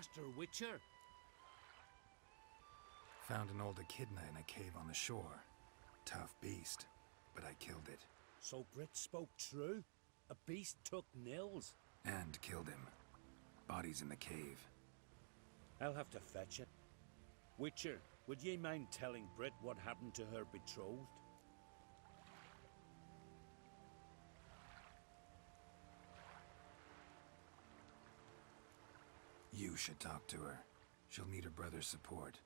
Master Witcher? Found an old echidna in a cave on the shore. Tough beast, but I killed it. So Brit spoke true? A beast took Nils? And killed him. Body's in the cave. I'll have to fetch it. Witcher, would ye mind telling Brit what happened to her betrothed? You should talk to her. She'll need her brother's support.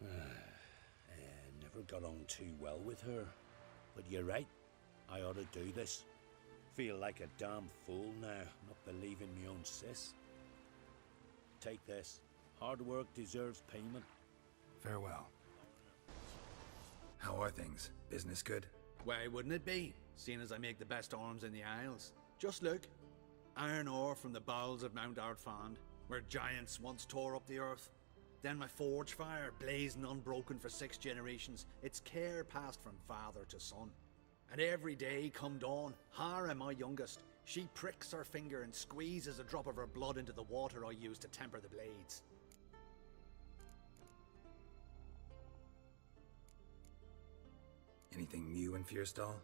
Never got on too well with her. But you're right. I ought to do this. Feel like a damn fool now, not believing me own sis. Take this. Hard work deserves payment. Farewell. How are things? Business good? Why wouldn't it be, seeing as I make the best arms in the Isles? Just look. Iron ore from the bowels of Mount Ardfand, where giants once tore up the earth. Then my forge fire, blazing unbroken for 6 generations, its care passed from father to son. And every day come dawn, Hara, my youngest, she pricks her finger and squeezes a drop of her blood into the water I use to temper the blades. Anything new in Fierstall?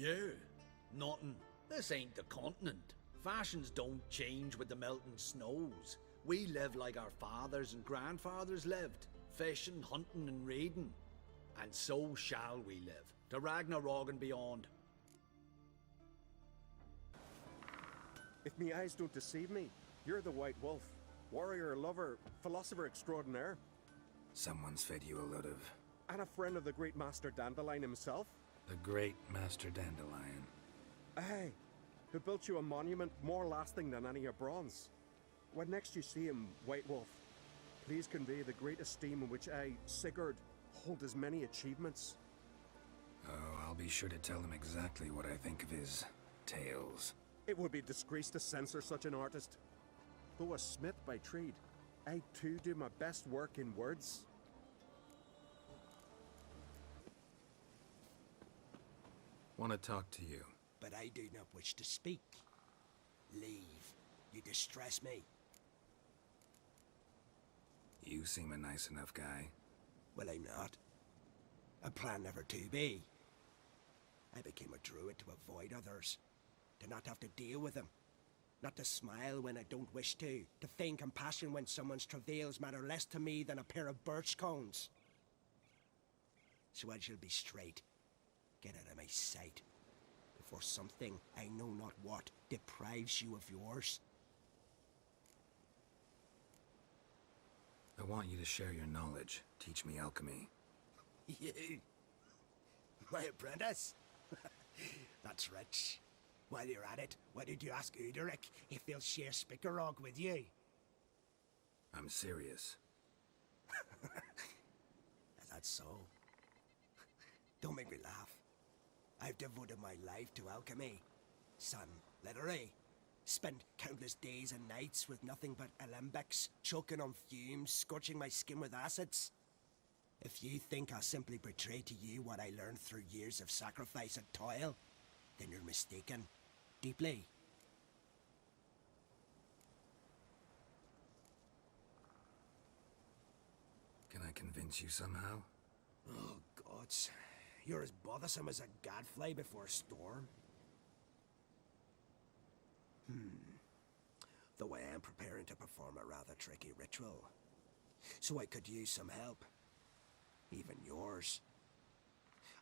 No, nothing. This ain't the continent. Fashions don't change with the melting snows. We live like our fathers and grandfathers lived, fishing, hunting and raiding. And so shall we live, to Ragnarok and beyond. If me eyes don't deceive me, you're the White Wolf. Warrior, lover, philosopher extraordinaire. Someone's fed you a load of... And a friend of the great Master Dandelion himself. The great Master Dandelion. Aye, who built you a monument more lasting than any of bronze. When next you see him, White Wolf, please convey the great esteem in which I, Sigurd, hold his many achievements. Oh, I'll be sure to tell him exactly what I think of his tales. It would be disgrace to censor such an artist. Though a smith by trade, I too do my best work in words. Want to talk to you. But I do not wish to speak. Leave. You distress me. You seem a nice enough guy. Well, I'm not. I plan never to be. I became a druid to avoid others. To not have to deal with them. Not to smile when I don't wish to feign compassion when someone's travails matter less to me than a pair of birch cones. So I shall be straight. Get out of my sight. Before something, I know not what, deprives you of yours. I want you to share your knowledge. Teach me alchemy. You? My apprentice? That's rich. While you're at it, why did you ask Uderic if he'll share Spikarog with you? I'm serious. That's so. Don't make me laugh. I've devoted my life to alchemy. Son, literally. Spent countless days and nights with nothing but alembics, choking on fumes, scorching my skin with acids. If you think I'll simply betray to you what I learned through years of sacrifice and toil, then you're mistaken. Deeply. Can I convince you somehow? Oh, gods. You're as bothersome as a gadfly before a storm. Though I am preparing to perform a rather tricky ritual. So I could use some help. Even yours.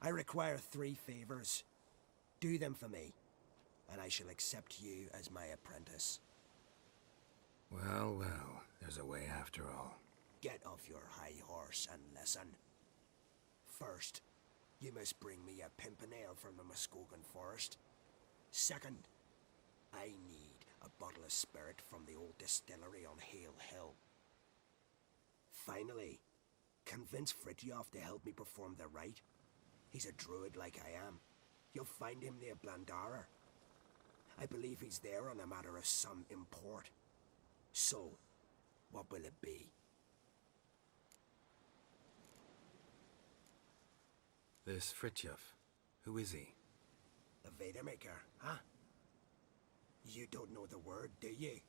I require 3 favors. Do them for me, and I shall accept you as my apprentice. Well, well, there's a way after all. Get off your high horse and listen. First, you must bring me a pimpernel from the Muskogan forest. Second, I need a bottle of spirit from the old distillery on Hale Hill. Finally, convince Fritjof to help me perform the rite. He's a druid like I am. You'll find him near Blandara. I believe he's there on a matter of some import. So, what will it be? This Fritjof, who is he? The Vadermaker, huh? You don't know the word, do you?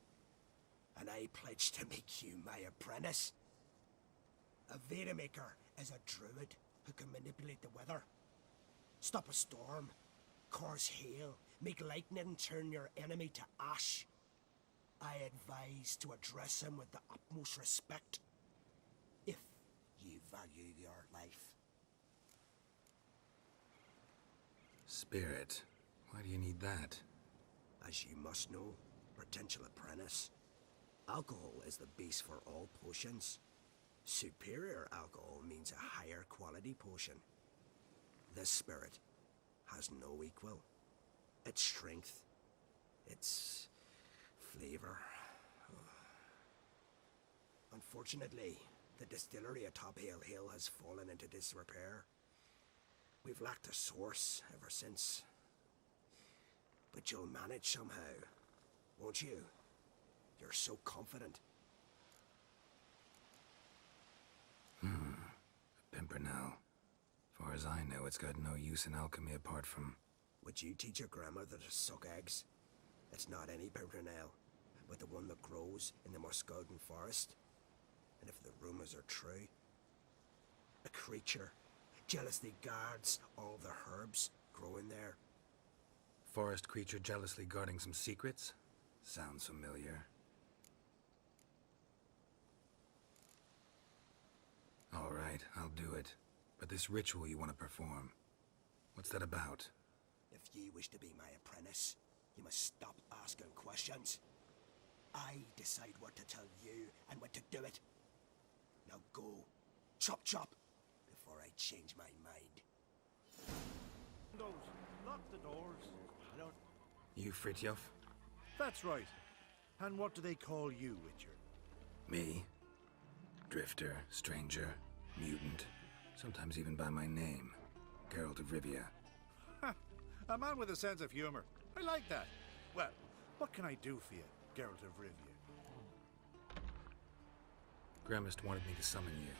and I pledge to make you my apprentice. A Vedamaker is a druid who can manipulate the weather, stop a storm, cause hail, make lightning turn your enemy to ash. I advise to address him with the utmost respect, if you value your life. Spirit. Why do you need that? As you must know, potential apprentice, alcohol is the base for all potions. Superior alcohol means a higher quality potion. This spirit has no equal. Its strength, its flavor. Unfortunately, the distillery atop Hale Hill has fallen into disrepair. We've lacked a source ever since. But you'll manage somehow, won't you? You're so confident. Pimpernel. Far as I know, it's got no use in alchemy apart from... Would you teach your grandmother to suck eggs? It's not any pimpernel, but the one that grows in the Muskogean forest. And if the rumors are true, a creature jealously guards all the herbs growing there. Forest creature jealously guarding some secrets? Sounds familiar. All right, I'll do it. But this ritual you want to perform, what's that about? If you wish to be my apprentice, you must stop asking questions. I decide what to tell you and when to do it. Now go, chop chop, before I change my mind. Lock the doors. I don't... You Fritjof? That's right. And what do they call you, Witcher? Me? Drifter, stranger, mutant, sometimes even by my name, Geralt of Rivia. Ha! A man with a sense of humor. I like that. Well, what can I do for you, Geralt of Rivia? Gremist wanted me to summon you.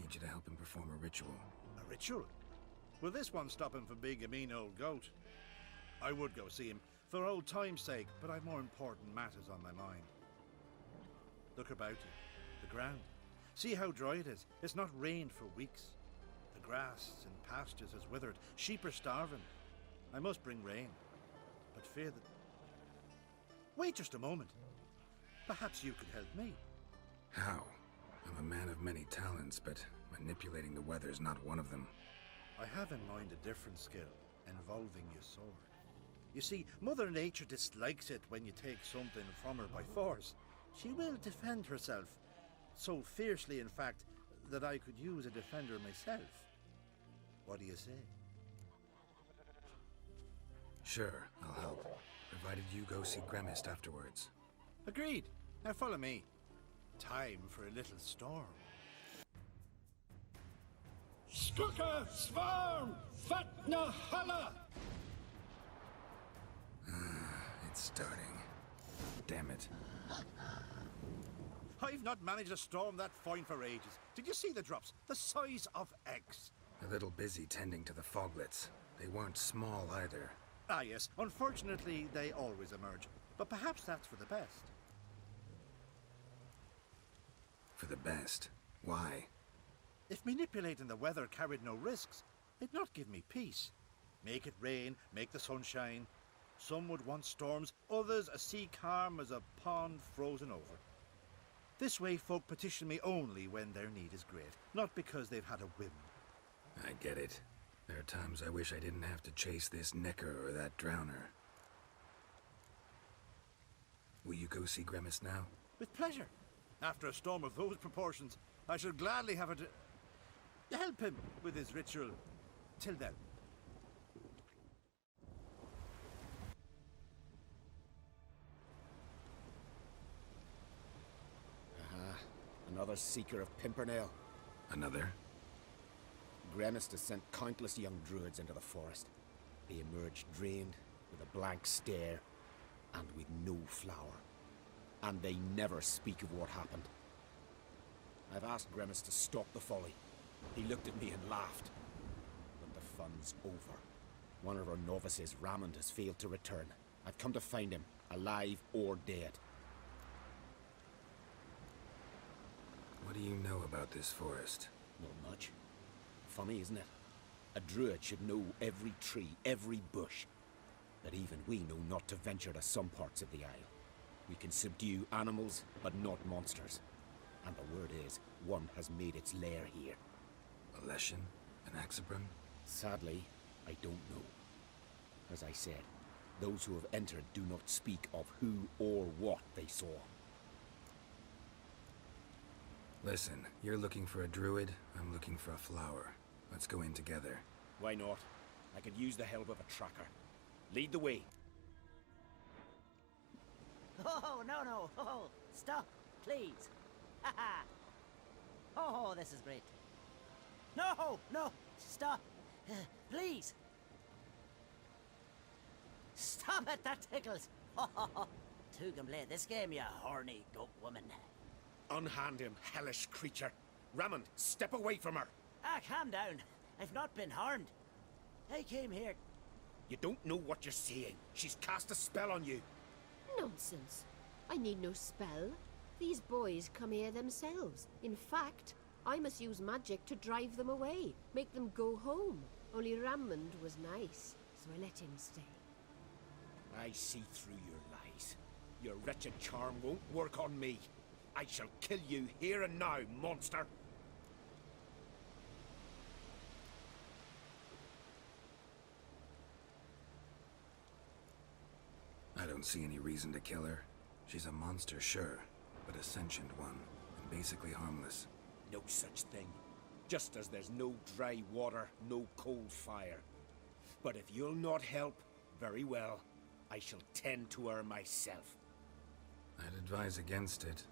Need you to help him perform a ritual. A ritual? Will this one stop him from being a mean old goat? I would go see him for old time's sake, but I've more important matters on my mind. Look about you. The ground. See how dry it is. It's not rained for weeks. The grass in pastures is withered. Sheep are starving. I must bring rain, but fear that... Wait just a moment. Perhaps you could help me. How? I'm a man of many talents, but manipulating the weather's not one of them. I have in mind a different skill, involving your sword. You see, Mother Nature dislikes it when you take something from her by force. She will defend herself. So fiercely, in fact, that I could use a defender myself. What do you say? Sure, I'll help, provided you go see Gremist afterwards. Agreed. Now follow me. Time for a little storm. Skugga Svarm Fatna Hala! It's starting. Damn it. I've not managed a storm that fine for ages. Did you see the drops? The size of eggs. A little busy tending to the foglets. They weren't small either. Ah yes, unfortunately they always emerge. But perhaps that's for the best. For the best. Why? If manipulating the weather carried no risks, it'd not give me peace. Make it rain, make the sun shine. Some would want storms, others a sea calm as a pond frozen over. This way folk petition me only when their need is great, not because they've had a whim. I get it. There are times I wish I didn't have to chase this necker or that drowner. Will you go see Gremist now? With pleasure. After a storm of those proportions, I shall gladly have it help him with his ritual. Till then. Another seeker of Pimpernel. Another? Gremist has sent countless young druids into the forest. They emerge drained, with a blank stare, and with no flower. And they never speak of what happened. I've asked Gremist to stop the folly. He looked at me and laughed. But the fun's over. One of our novices, Ramond, has failed to return. I've come to find him, alive or dead. What do you know about this forest? Not much. Funny, isn't it? A druid should know every tree, every bush. That even we know not to venture to some parts of the isle. We can subdue animals, but not monsters. And the word is, one has made its lair here. A Leshen? An Axabron? Sadly, I don't know. As I said, those who have entered do not speak of who or what they saw. Listen, you're looking for a druid, I'm looking for a flower. Let's go in together. Why not? I could use the help of a tracker. Lead the way. Oh, no. Oh, stop, please. Ha. Oh, this is great. No, stop. Please. Stop it, that tickles. Two can play this game, you horny goat woman. Unhand him, hellish creature. Raymond, step away from her. Calm down. I've not been harmed. I came here. You don't know what you're saying. She's cast a spell on you. Nonsense. I need no spell. These boys come here themselves. In fact, I must use magic to drive them away, make them go home. Only Raymond was nice, so I let him stay. I see through your lies. Your wretched charm won't work on me. I shall kill you here and now, monster. I don't see any reason to kill her. She's a monster, sure, but a sentient one, and basically harmless. No such thing. Just as there's no dry water, no cold fire. But if you'll not help, very well. I shall tend to her myself. I'd advise against it.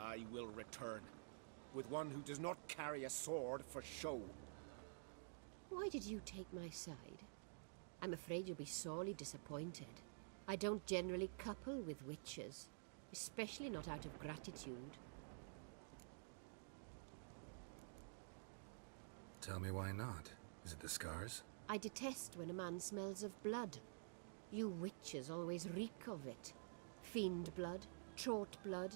I will return, with one who does not carry a sword for show. Why did you take my side? I'm afraid you'll be sorely disappointed. I don't generally couple with witches, especially not out of gratitude. Tell me why not. Is it the scars? I detest when a man smells of blood. You witches always reek of it. Fiend blood, trot blood,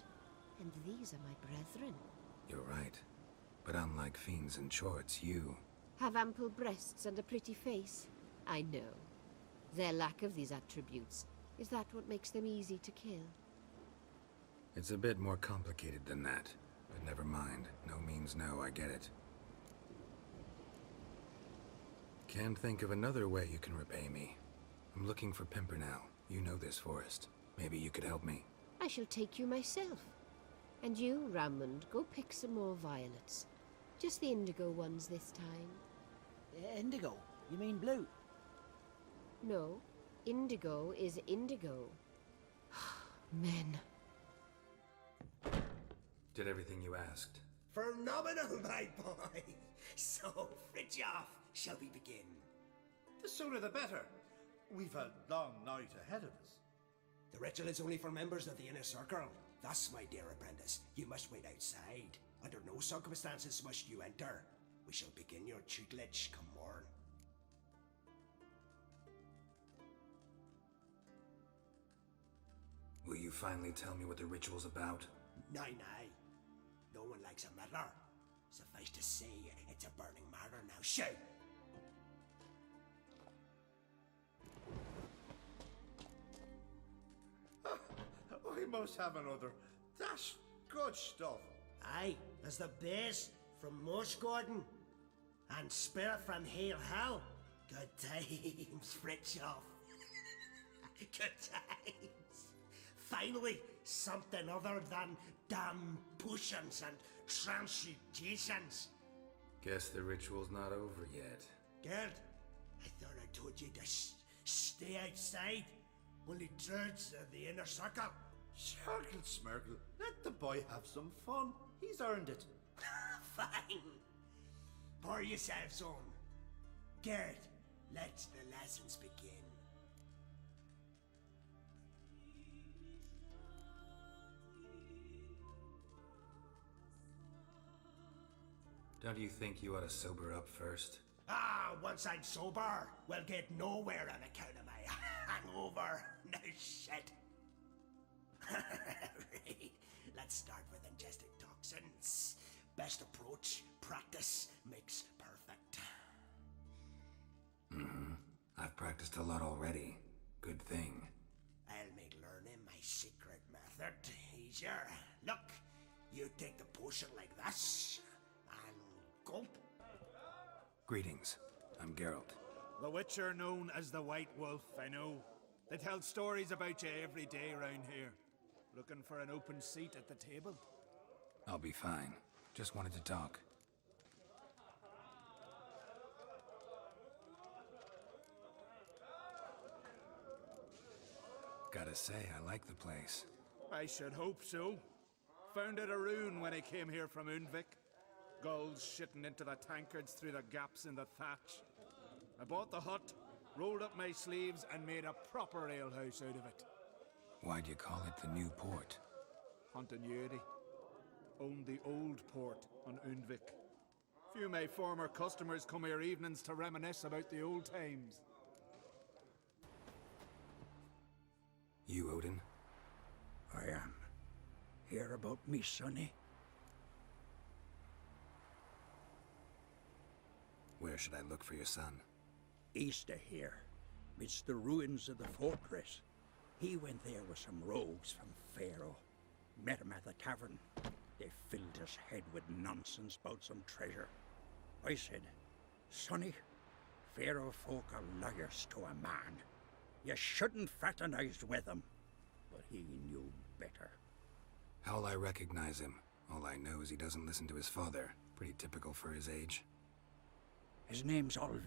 and these are my brethren. You're right. But unlike fiends and chorts, you... Have ample breasts and a pretty face. I know. Their lack of these attributes, is that what makes them easy to kill? It's a bit more complicated than that. But never mind. No means no, I get it. Can't think of another way you can repay me. I'm looking for Pimpernel. You know this forest. Maybe you could help me. I shall take you myself. And you, Raymond, go pick some more violets. Just the indigo ones this time. Indigo? You mean blue? No, indigo is indigo. Men. Did everything you asked. Phenomenal, my boy. So, Fridtjof, shall we begin? The sooner the better. We've a long night ahead of us. The ritual is only for members of the inner circle. Thus, my dear apprentice, you must wait outside. Under no circumstances must you enter. We shall begin your tutelage come morn. Will you finally tell me what the ritual's about? Nay. No one likes a meddler. Suffice to say, it's a burning matter now. Shout! We must have another. That's good stuff. Aye, as the base from Mosh Gordon and Spirit from Hale Hell. Good times, Fritjof. Good times. Finally, something other than damn potions and transmutations. Guess the ritual's not over yet. Gerd, I thought I told you to stay outside. Only druids of the inner circle. Smirkle, Smirkle. Let the boy have some fun. He's earned it. Fine. Pour yourselves on. Gerd, let the lessons begin. Don't you think you ought to sober up first? Once I'm sober, we'll get nowhere on account of my hangover. No shit. Right, let's start with ingesting toxins. Best approach. Practice makes perfect. I've practiced a lot already. Good thing. I'll make learning my secret method easier. Look, you take the potion like this, and gulp. Greetings. I'm Geralt. The Witcher known as the White Wolf, I know. They tell stories about you every day round here. Looking for an open seat at the table? I'll be fine. Just wanted to talk. Gotta say, I like the place. I should hope so. Found it a ruin when I came here from Undvik. Gulls shitting into the tankards through the gaps in the thatch. I bought the hut, rolled up my sleeves, and made a proper alehouse out of it. Why'd you call it the New Port? Hunting owned the old port on Undvik. Few of my former customers come here evenings to reminisce about the old times. You, Odin? I am. Hear about me, sonny? Where should I look for your son? East of here, midst the ruins of the fortress. He went there with some rogues from Pharaoh. Met him at the tavern. They filled his head with nonsense about some treasure. I said, Sonny, Pharaoh folk are liars to a man. You shouldn't fraternize with them. But he knew better. How'll I recognize him? All I know is he doesn't listen to his father. Pretty typical for his age. His name's Olve,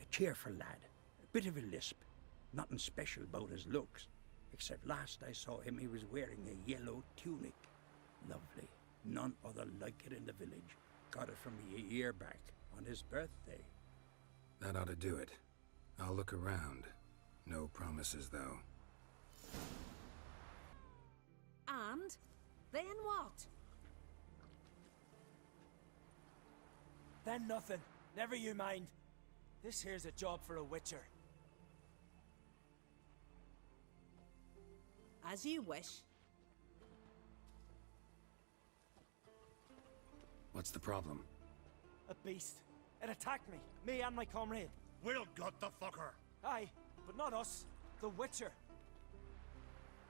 a cheerful lad. A bit of a lisp. Nothing special about his looks. Except last I saw him, he was wearing a yellow tunic. Lovely. None other like it in the village. Got it from me a year back, on his birthday. That ought to do it. I'll look around. No promises, though. And then what? Then nothing. Never you mind. This here's a job for a witcher. As you wish. What's the problem? A beast. It attacked me. Me and my comrade. We'll gut the fucker. Aye, but not us. The Witcher.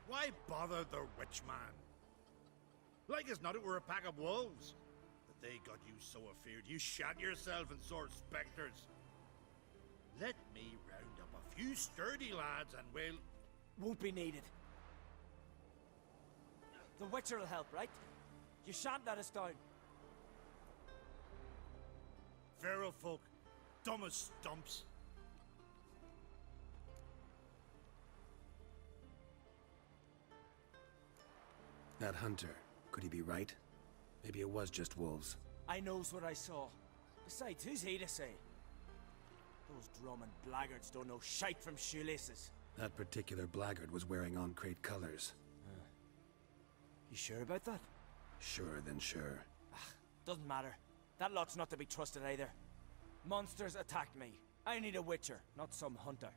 Why bother the witch man? Like as not it were a pack of wolves. But they got you so afeard you shat yourself and saw spectres. Let me round up a few sturdy lads and we'll... Won't be needed. The Witcher will help, right? You shan't let us down. Feral folk, dumb as stumps. That hunter, could he be right? Maybe it was just wolves. I knows what I saw. Besides, who's he to say? Those drumming blackguards don't know shite from shoelaces. That particular blackguard was wearing on-crate colors. You sure about that? Sure than sure. Doesn't matter. That lot's not to be trusted either. Monsters attacked me. I need a witcher, not some hunter.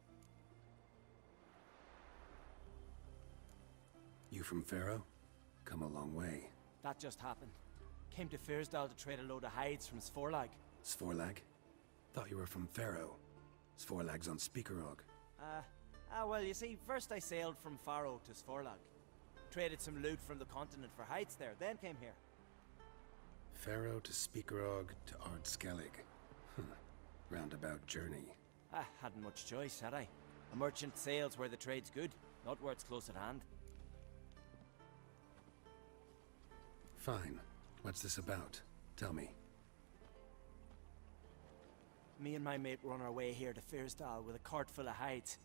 You from Pharaoh? Come a long way. That just happened. Came to Fyrsdal to trade a load of hides from Svorlag. Svorlag? Thought you were from Pharaoh. Svorlag's on Speakerog. Well, you see, first I sailed from Faro to Svorlag. Traded some loot from the continent for hides there, then came here. Pharaoh to Speakerog to Ardskellig. Roundabout journey. Hadn't much choice, had I? A merchant sails where the trade's good, not where it's close at hand. Fine. What's this about? Tell me. Me and my mate were on our way here to Fyrsdal with a cart full of hides.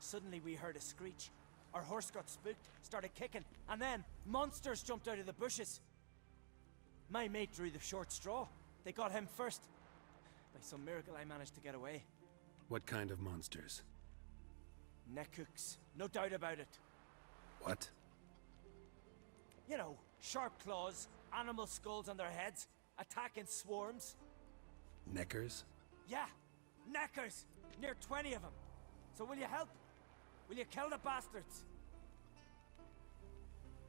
Suddenly we heard a screech. Our horse got spooked, started kicking, and then monsters jumped out of the bushes. My mate drew the short straw. They got him first. By some miracle I managed to get away. What kind of monsters? Neckuks, no doubt about it. What? You know, sharp claws, animal skulls on their heads, attack in swarms. Neckers? Yeah, neckers! Near 20 of them. So will you help? Will you kill the bastards?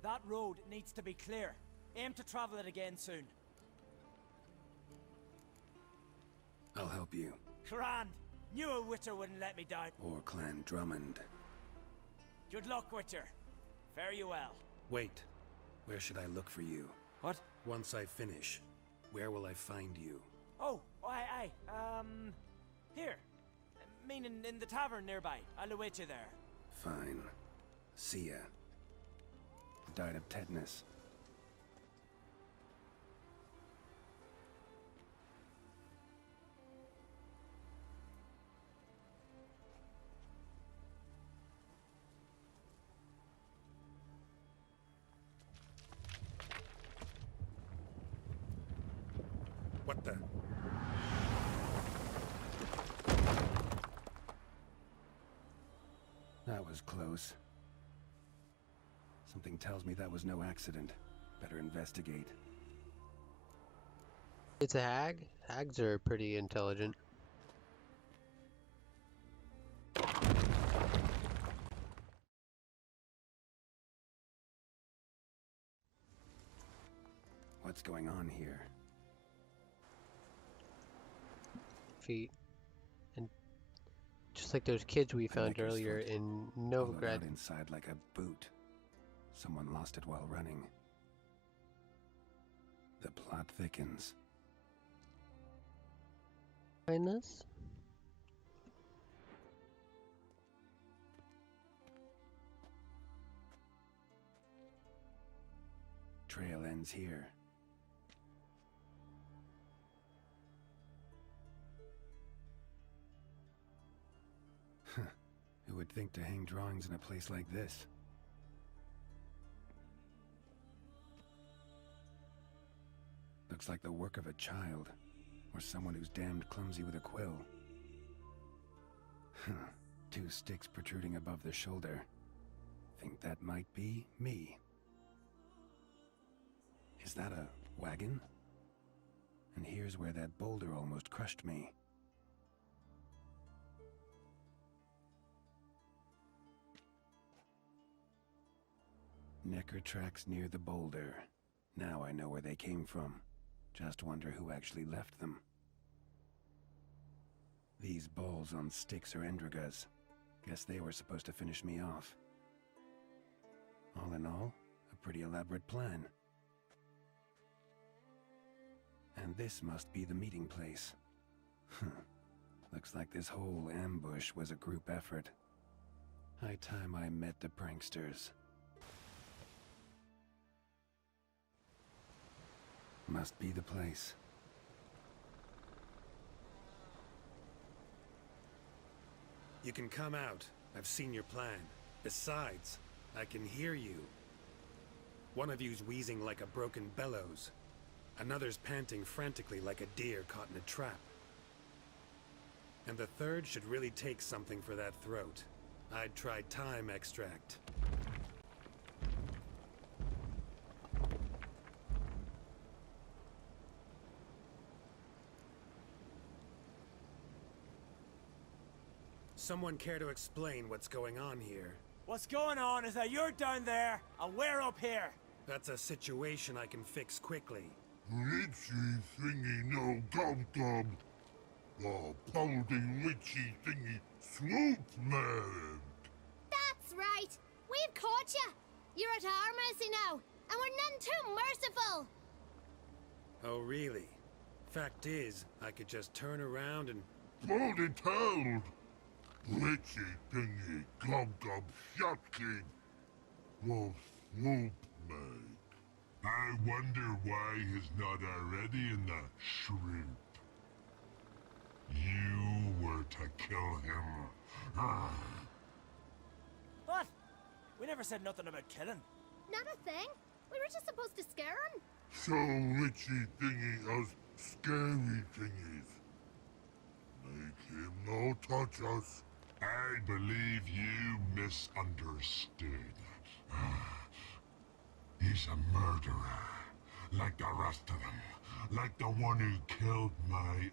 That road needs to be clear. Aim to travel it again soon. I'll help you. Grand! Knew a Witcher wouldn't let me down. Or Clan Drummond. Good luck, Witcher. Fare you well. Wait. Where should I look for you? What? Once I finish, where will I find you? Oh, aye. Here. Meaning in the tavern nearby. I'll await you there. Fine. See ya. Died of tetanus. What the? That was close. Something tells me that was no accident. Better investigate. It's a hag. Hags are pretty intelligent. What's going on here? Feet. And just like those kids we found earlier in Hollowed Novigrad. out inside like a boot. Someone lost it while running. The plot thickens. Kindness? Trail ends here. Who would think to hang drawings in a place like this? Looks like the work of a child, or someone who's damned clumsy with a quill. Two sticks protruding above the shoulder. Think that might be me. Is that a wagon? And here's where that boulder almost crushed me. Necker tracks near the boulder. Now I know where they came from. Just wonder who actually left them. These balls on sticks are Endrigas. Guess they were supposed to finish me off. All in all, a pretty elaborate plan. And this must be the meeting place. Looks like this whole ambush was a group effort. High time I met the pranksters. Must be the place. You can come out. I've seen your plan. Besides, I can hear you. One of you's wheezing like a broken bellows. Another's panting frantically like a deer caught in a trap. And the third should really take something for that throat. I'd try thyme extract. Someone care to explain what's going on here? What's going on is that you're down there and we're up here. That's a situation I can fix quickly. Witchy thingy no gum. Oh, pounding witchy thingy swoop man. That's right. We've caught you. You're at our mercy now, and we're none too merciful. Oh, really? Fact is, I could just turn around and... Hold it held. Witchy thingy gum shotking. Whoa, swoop man. I wonder why he's not already in the shrimp. You were to kill him. What? We never said nothing about killing. Not a thing. We were just supposed to scare him. So witchy thingy us scary thingies. Make him no touch us. I believe you misunderstood. He's a murderer, like the rest of them. Like the one who killed my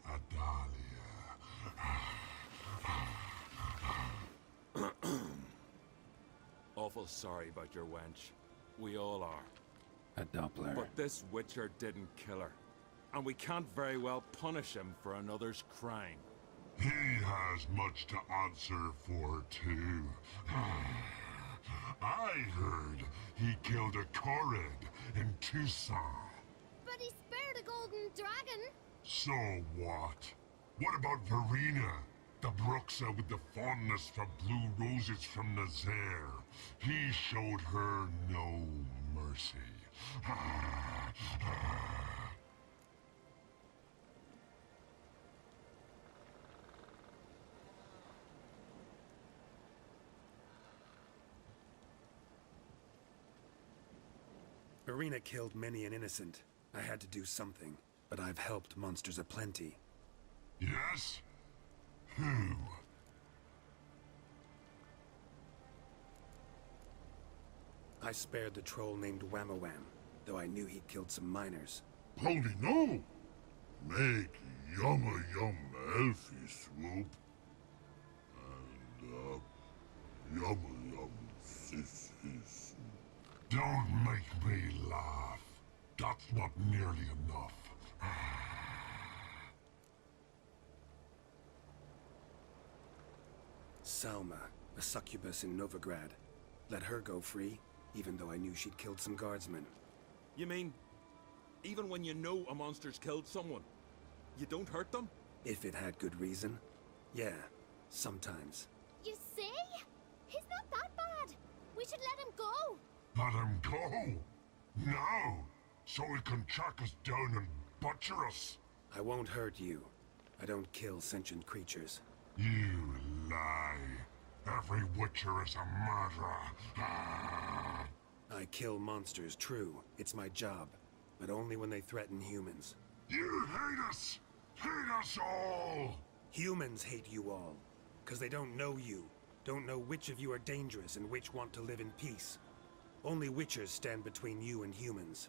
Adalia. Awful sorry about your wench. We all are. A Doppler. But this Witcher didn't kill her. and we can't very well punish him for another's crime. He has much to answer for, too. I heard he killed a Korid in Tucson. But he spared a golden dragon. So what? What about Verena, the Bruxa with the fondness for blue roses from Nazaire? He showed her no mercy. Verena killed many an innocent. I had to do something, but I've helped monsters aplenty. Yes? Who? I spared the troll named Whamawam, though I knew he'd killed some miners. Pony, no! Make yumma yum elfie swoop. And, yumma yum sis. Don't make me laugh. That's not nearly enough. Salma, a succubus in Novigrad. Let her go free, even though I knew she'd killed some guardsmen. You mean, even when you know a monster's killed someone, you don't hurt them? If it had good reason. Yeah, sometimes. You see? He's not that bad. We should let him go. Let him go? Now! So he can track us down and butcher us. I won't hurt you. I don't kill sentient creatures. You lie. Every witcher is a murderer. I kill monsters, true. It's my job. But only when they threaten humans. You hate us! Hate us all! Humans hate you all. Because they don't know you. Don't know which of you are dangerous and which want to live in peace. Only witchers stand between you and humans.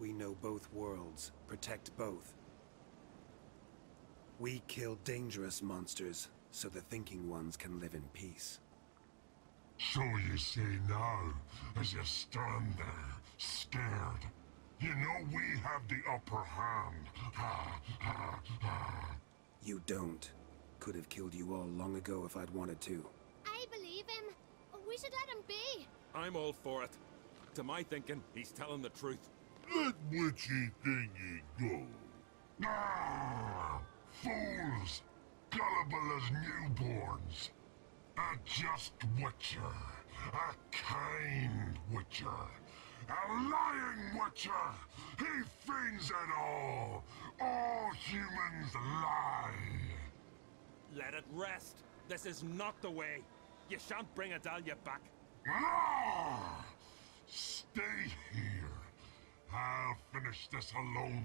We know both worlds, protect both. We kill dangerous monsters, so the thinking ones can live in peace. So you say now, as you stand there, scared. You know we have the upper hand. You don't. Could have killed you all long ago if I'd wanted to. I believe him. We should let him be. I'm all for it. To my thinking, he's telling the truth. Let witchy thingy go. Fools! Gullible as newborns. A just witcher. A kind witcher. A lying witcher. He feigns it all. All humans lie. Let it rest. This is not the way. You shan't bring Adalia back. Stay here. I'll finish this alone.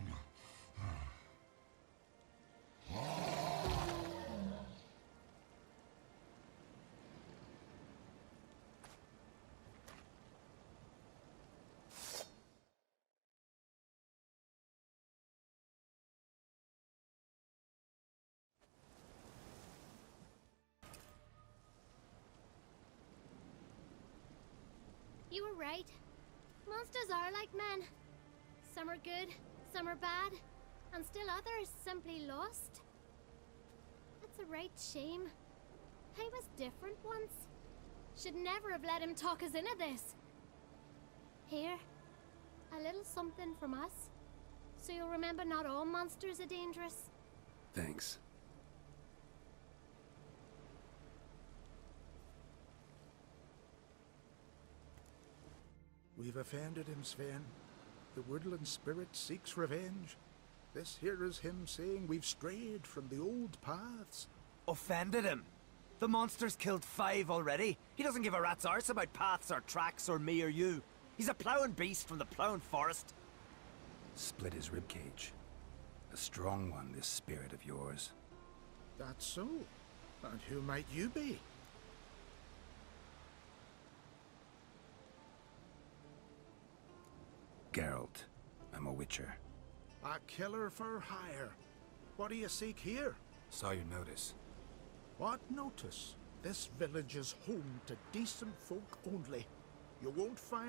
You were right. Monsters are like men. Some are good, some are bad, and still others simply lost. It's a right shame. I was different once. Should never have let him talk us into this. Here, a little something from us, so you'll remember not all monsters are dangerous. Thanks. We've offended him, Sven. The woodland spirit seeks revenge. This here is him saying we've strayed from the old paths. Offended him? The monster's killed 5 already. He doesn't give a rat's arse about paths or tracks or me or you. He's a ploughing beast from the ploughing forest. Split his ribcage. A strong one, this spirit of yours. That's so. And who might you be? Geralt. I'm a witcher. A killer for hire. What do you seek here? Saw your notice. What notice? This village is home to decent folk only. You won't find